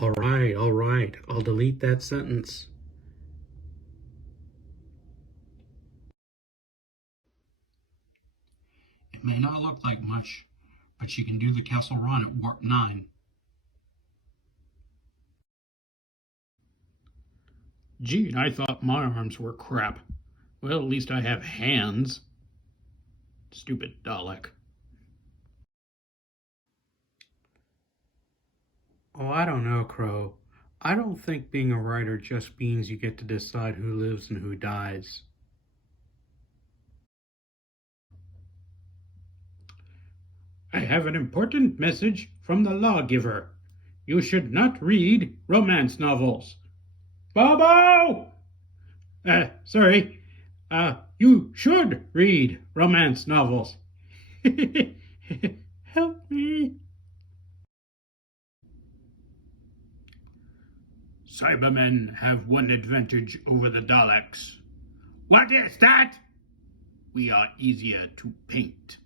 All right. I'll delete that sentence. It may not look like much, but she can do the castle run at warp 9. Gee, I thought my arms were crap. Well, at least I have hands. Stupid Dalek. Oh, I don't know, Crow. I don't think being a writer just means you get to decide who lives and who dies. I have an important message from the lawgiver. You should not read romance novels. Bobo! Sorry. You should read romance novels. Help me. Cybermen have one advantage over the Daleks. What is that? We are easier to paint.